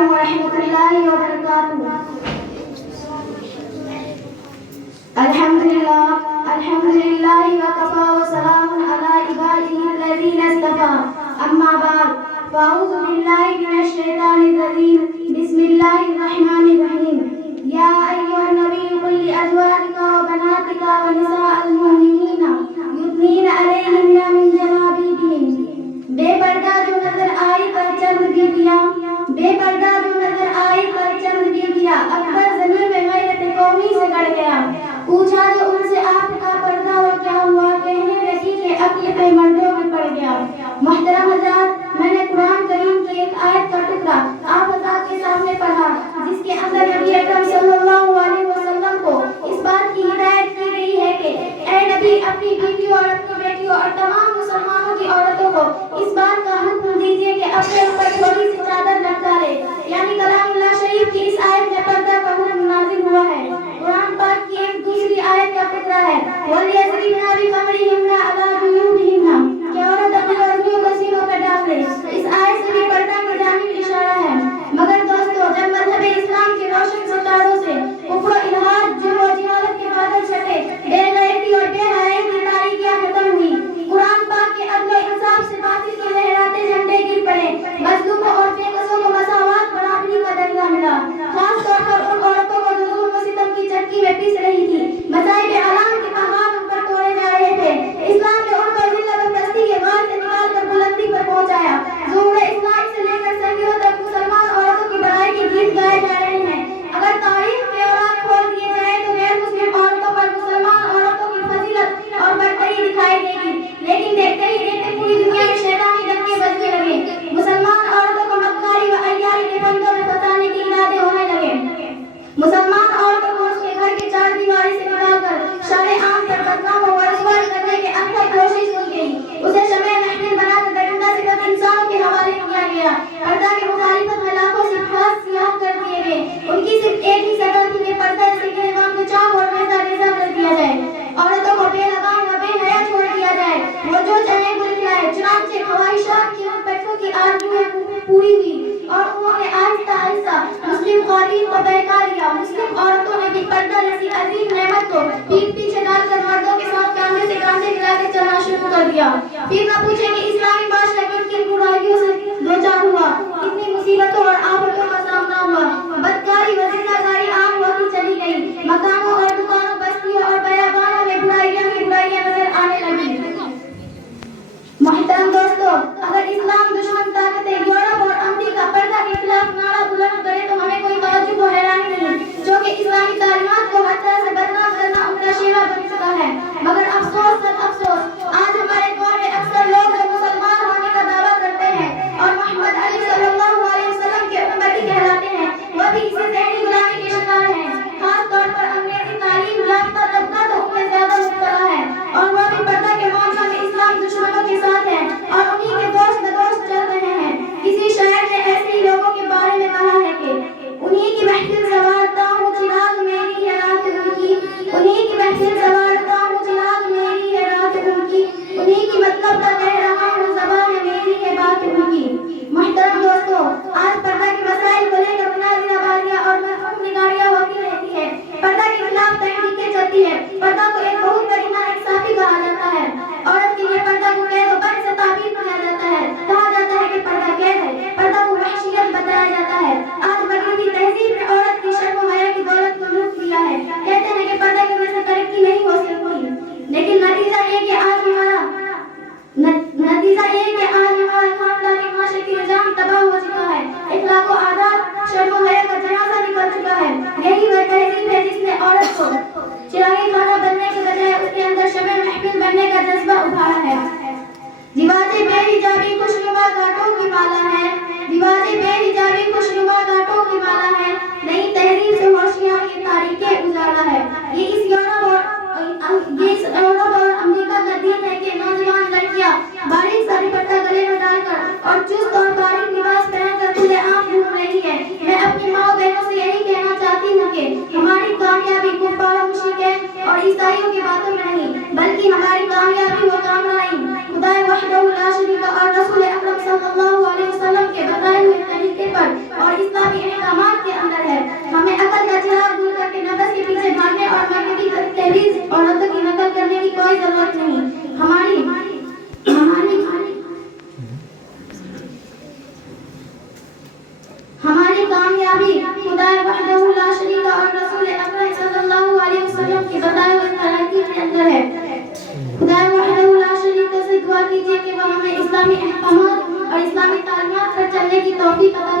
علیکم ورحمۃ اللہ وبرکاتہ۔ الحمدللہ وکفی وسلام علی عبادہ الذین اصطفی، اما بعد فاعوذ باللہ من الشیطان الرجیم، بسم اللہ الرحمن الرحیم۔ یا ایھا النبی قل لازواجک وبناتک ونساء المؤمنین یدنین علیہن من جلابیبہن۔ بے پردہ جو نظر آئی پر چند بیویاں، بے پردہ جو نظر آئی پر چند بیویاں، اکبر زمین میں غیرت قومی سے گڑ گیا۔ پوچھا جو ان سے آپ کا پردہ اور کیا ہوا، کہنے لگی کہ عقل پہ مردوں میں پڑ گیا۔ محترم حضرات، میں نے قرآن کریم کی ایک آیت کا ٹکڑا آپ حضرات کے سامنے پڑھا، جس کے اندر نبی اکرم صلی اللہ علیہ وسلم کو اس بات کی ہدایت کی گئی ہے کہ اے نبی، اپنی بیویوں اور اپنی بیٹیوں اور تمام مسلمانوں کی عورتوں کو اس بات کا حکم دیجیے کہ اپنے اوپر تھوڑی سی چادر لٹکا لے، یعنی کلام اللہ شریف کی اس آیت میں پردہ کا حکم نازل ہوا ہے۔ قرآن پاک کی ایک دوسری آیت کا ٹکڑا ہے وَلْيَضْرِبْنَ بِخَمُرِهِنَّ عَلَىٰ جُيُوبِهِنَّ، کہ عورت اپنی گرمیوں کو سینوں پہ ڈال دے۔ اس آیت سے بھی پردہ کی جانب اشارہ ہے۔ مگر دوستو، جب مذہب اسلام کے روشن ستاروں سے کفر و الحاد، جرم و جہالت کے بادل چھٹے، بے غیرتی اور بے حیائی کی تاریکیاں ختم ہوئی، قرآن پاک کے عدل و انصاف سے باطل کے لہراتے جھنڈے گر پڑے، مظلوموں اور بے قصوں کو مساوات برابری کا درجہ ملا، خاص طور پر ان عورتوں کو جو ظلم و ستم کی چکی میں پیس رہی تھی، مصائب عالم کے پہاڑ ان پر توڑے جا رہے تھے۔ اسلام نے ان کو ذلت و پستی کے غار سے نکال کر بلندی پر پہنچایا۔ ظہور اسلام سے لے کر صدیوں تک مسلمان عورتوں کی بڑائی کے گیت گائے جا رہے ہیں۔ اگر تاریخ کے اوراق کھول دیے جائیں تو غیر مسلم عورتوں پر مسلمان عورتوں کی فضیلت اور برتری دکھائی دے گی، لیکن دیکھتے ہی دیکھتے پوری دنیا میں شیطانی ڈنکے بجنے لگے، مسلمان عورتوں کو مکاری و عیاری کے بندوں میں پھنسانے کے ارادے ہونے لگے، مسلمان عورتوں کو اس کے گھر کی چار دیواری سے نکال کر شرع عام پر بدنام و رسوا کرنے کی انتھک کوشش کی گئی، اسے شمع محفل بنا کر درندہ صفت انسانوں کے حوالے کیا گیا، پردہ کی مخالفت میں لاکھوں صفحات سیاہ کر دیے گئے۔ ان کی صرف ایک ہی سزا تھی کہ پردہ سے گریبان کو چاک اور ریزہ ریزہ کر دیا جائے، عورتوں کو بے لگام و بے حیا چھوڑ دیا جائے، وہ جو چاہے وہ دکھلائے۔ چنانچہ خواہشات کی ان پیٹوں کی آرزویں پوری ہوئی اور انہوں نے آہستہ آہستہ مسلم خواتین کو بہکا لیا۔ مسلم عورتوں نے بھی پردہ جیسی عظیم نعمت کو پیٹ پیچھے ڈال کر مردوں کے ساتھ کاندھے سے کاندھے ملا کر چلنا شروع کر دیا۔ پھر نہ پوچھے کہ اسلامی معاشرہ کن کن برائیوں سے دوچار ہوا، کتنی مصیبتوں اور آفتوں کا سامنا ہوا، بدکاری و زناکاری عام ہوتی چلی گئی، مکانوں اور دکانوں، بستیوں اور بیابانوں میں برائیاں ہی برائیاں نظر آنے لگی۔ محترم دوستو، اگر اسلام دشمن طاقتیں یورپ اور امریکہ پردہ کے خلاف نعرہ بلند کرے تو ہمیں کوئی تعجب و حیرانی نہیں، کیونکہ اسلامی تعلیمات کو ہر طرح سے بدنام کرنا ان کا شیوا بن چکا ہے۔ مگر افسوس سر افسوس، آج ہمارے دور میں اکثر لوگ جو مسلمان ہونے کا دعویٰ کرتے ہیں اور محمد علی صلی اللہ علیہ وسلم کے امتی کہلاتے ہیں، وہ بھی اسی ذہنی غلامی کے شکار ہیں۔ خاص طور پر انگریزی تعلیم یافتہ طبقہ تو ان میں زیادہ مبتلا ہے، اور وہ بھی پردہ کے معاملہ میں اسلام دشمنوں کے ساتھ ہیں اور انہی کے دوست بدوست چل رہے ہیں۔ کسی شاعر نے ایسے ہی لوگوں کے بارے میں کہا ہے کہ انہی کی محفل سنوارتا ہوں چراغ میری ہے رات ان کی، انہی کی محفل سنوارتا ہوں چراغ میری ہے رات ان کی، انہی کی مطلب کا کہہ رہا ہوں زبان ہے میری ہے بات ان کی۔ محترم دوستو، آج پردہ کے مسائل کو لے کر مناظرہ بازیاں اور مرحوم نگاریاں ہوتی رہتی ہے، پردہ کے خلاف تحریکیں چلتی ہے، پردہ کو ایک بہت بڑی ناانصافی کہا جاتا ہے، عورت کے لیے پردہ کو قید و بند سے تعبیر کیا جاتا ہے، کہا جاتا ہے کہ پردہ قید ہے، پردہ کو وحشیت بتایا جاتا ہے۔ آج مغربی تہذیب نے عورت کی شرم و حیا کی دولت کو لوٹ لیا ہے، کہتے ہیں کہ پردہ کرنے سے ترقی نہیں ہو سکتی، لیکن نتیجہ یہ کہ آج ہمارا خاندانی معاشرتی نظام تباہ ہو چکا ہے، اخلاق و آداب، شرم و حیا کا جنازہ نکل چکا ہے۔ یہی وہ تہذیب ہے جس نے عورت کو چراغی خانہ بننے کے بجائے اس کے اندر شمع محفل بننے کا جذبہ اٹھایا ہے۔ رواجِ بے حجابی خوشنما گاٹوں کی مالا ہے، رواجِ بے حجابی خوشنما گاٹوں کی مالا ہے، نئی تحریر سے ہوشیار یہ تاریخیں اجالا ہے۔ یہ اس یورپ اور امریکہ کا دین ہے کہ نوجوان لڑکیاں باریک سا دوپٹہ گلے میں ڈال کر اور چست اور باریک لباس پہن کر کھلے عام گھوم رہی ہے۔ میں اپنی ماں بہنوں سے یہی کہنا چاہتی ہوں کہ ہماری کامیابی کفار و مشرکین اور عیسائیوں کی باتوں میں نہیں، بلکہ ہماری کامیابی وہ کامرانی خدا وحدہ لا شریک اور رسول اکرم صلی اللہ علیہ وسلم کے بتائے ہوئے طریقے پر اور اسلامی کی توفیق عطا